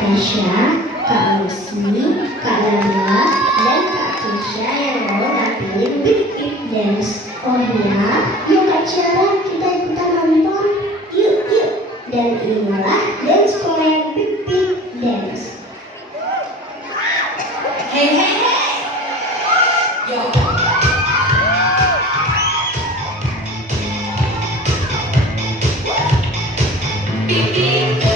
Tasya, Kak Lucy, Kak Lala, dan Kak Tisha yang mau tampilin Big Big Dance. Oh iya, yuk Kak Ciara, kita ikutan nonton. Yuk. Dan inilah dance Korean Big Big Dance. Hey. Yo. Big Big.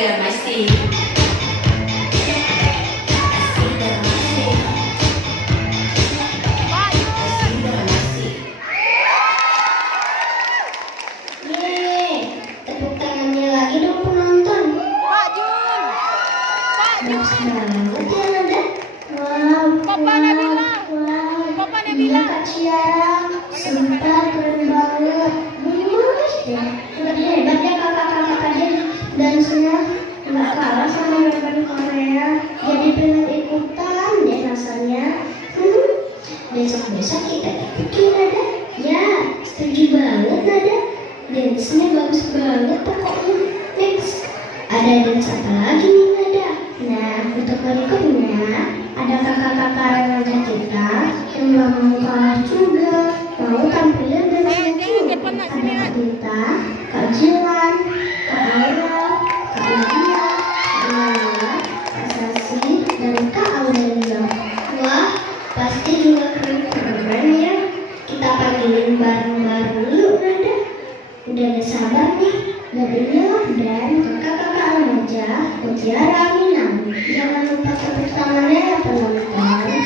I see. Yeay, tepuk tangannya lagi dong penonton. Pak Jun. Bagus banget ya Nada. Wow, Papa Nabila. wow. Papa Iya Nabila. Kak Ciara, sumpah keren banget. Gemes deh. Hebat ya kakak-kakak tadi. Dance-nya nggak kalah sama band Korea. Jadi pengen ikutan deh rasanya. Besok-besok kita ikutin Nada. Ya, setuju banget Nada. Dance-nya bagus banget pokoknya. Next, ada dance apa lagi nih Nada? Nah, untuk berikutnya ada kakak-kakak remaja kita yang nggak mau kalah juga, mau tampilin dance lucu. Ada Kak Tita, Kak Jilan, Kak Aura, Kak Lydia, Kak Nala, Kak Sasi, dan Kak Aurelia. Wah, pasti juga keren-keren ya. Kita panggilin bareng-bareng yuk Nada. Udah gak sabar nih. Dan inilah dan kakak-kakak remaja Mutiara Minang. Jangan lupa tepuk tangannya ya penonton.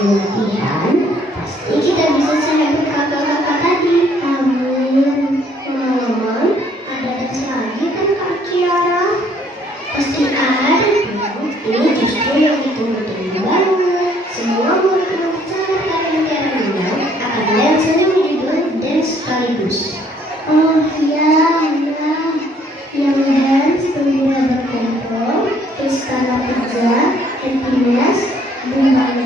latihan, pasti kita bisa sehebat kakak-kakak tadi. Namun, teman-teman, ada tes lagi kan Kak Kiara? Pasti ada dong. Ini justru yang ditunggu-tunggu banget. Semua murid-murid sangat kalian Kiara bilang akan dance yang judul dance sekaligus. Oh ya, yang dance gembira berkumpul, terus karena kerja, happiness, bunga